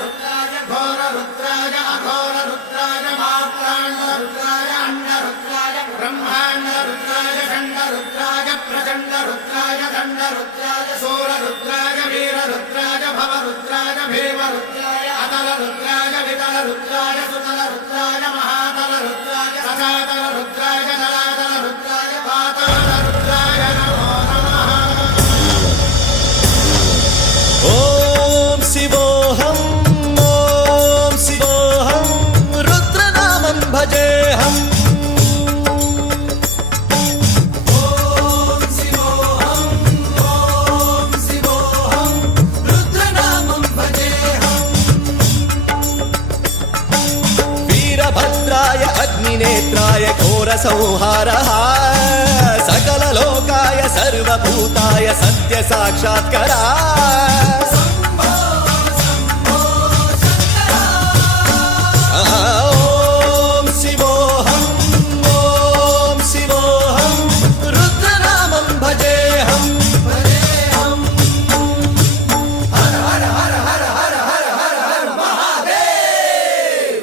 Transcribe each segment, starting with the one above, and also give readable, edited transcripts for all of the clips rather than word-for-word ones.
रुद्राय घोर रुद्राय अघोर रुद्राय मात्राण्ड रुद्राय अंड रुद्राय ब्रह्माण्ड रुद्राय खंड रुद्राय प्रचंड रुद्राय दंड रुद्राय सूर रुद्राय वीर रुद्राय भव रुद्राय भीम रुद्राय अतल रुद्राय वितल रुद्राय सुतल रुद्राय महातल रुद्राय सदातल रुद्राय जलातल रुद्राय पाताल रुद्राय नमो नमः। ओम शिवोऽहं रुद्रनामं भजेऽहम्। वीरभद्राय अग्निनेत्राय घोरसंहारः सकललोकाय सर्वभूताय सत्यसाक्षात्करा। ओम शिवोऽहं रुद्रनामं भजेऽहम्। हर हर हर हर हर हर हर हर महादेव।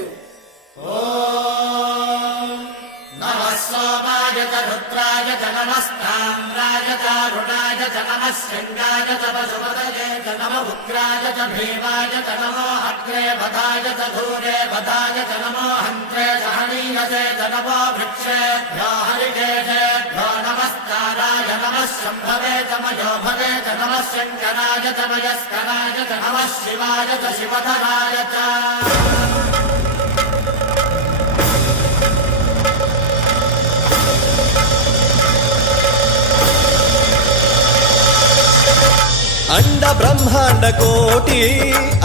नमः सोमाय च रुद्राय च नमस्ताम्राय च रुणाय च नमः शृङ्गाय च पशुपतये च नमः उग्राय च भीमाय च नमो अग्रे वधाय च धूरे वधाय च नमो हन्त्रे च हनीयसे च नमो वृक्षेभ्यो हरिकेशेभ्यो नमस्काराय नमः शम्भवे च मयोभवे च नमः शङ्कराय च मयस्कराय च नमः शिवाय च शिवधराय च। अंड ब्रह्मांड कोटि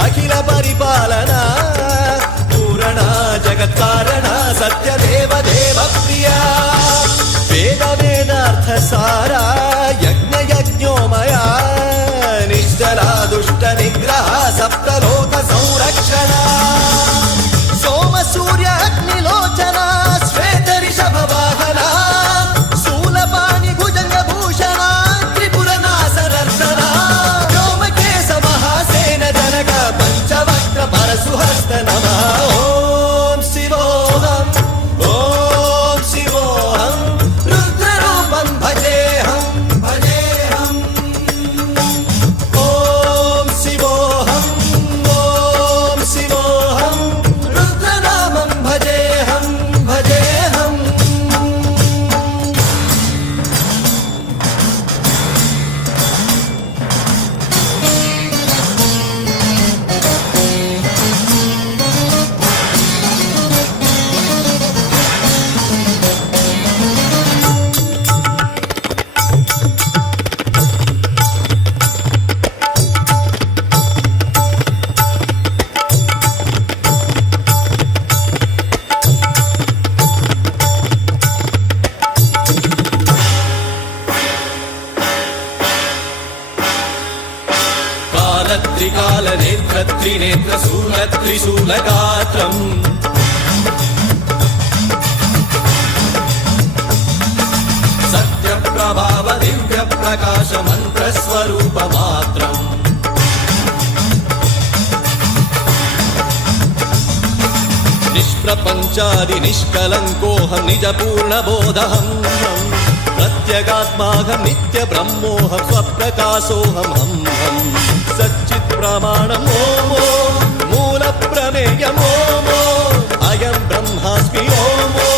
अखिल परिपालना पूरणा जगत्कारणा सत्यदेव देव प्रिया वेद वेदार्थ सारा यज्ञ यज्ञोमया निश्चला दुष्ट निग्रह सप्तलोक संरक्षणा सोम सूर्य अग्निलोचना श्वेत ऋषभ वाहना शूलपाणि भुजंग भूषणा त्रिपुर नासनर्दना पंचवक्त्र परशुहस्त नमः। ओम शिवोऽहं रुद्ररूपं भजेऽहम्। ओम शिवोऽहं रुद्रनामं भजेऽहम्। त्रिकाल नेत्र त्रिनेत्र शूल त्रिशूलगात्रम् सत्यप्रभाव दिव्य प्रकाश मंत्र स्वरूप मात्रम् निष्प्रपंचादि निष्कलंकोऽहं निज पूर्ण बोधहं प्रत्यगात्माहं नित्य ब्रह्मोऽहं स्वप्रकाशोऽहं हम सच्चित् प्रमाणम् ओमो मूल प्रमेयम् ओमो अयं ब्रह्मास्मि ओमो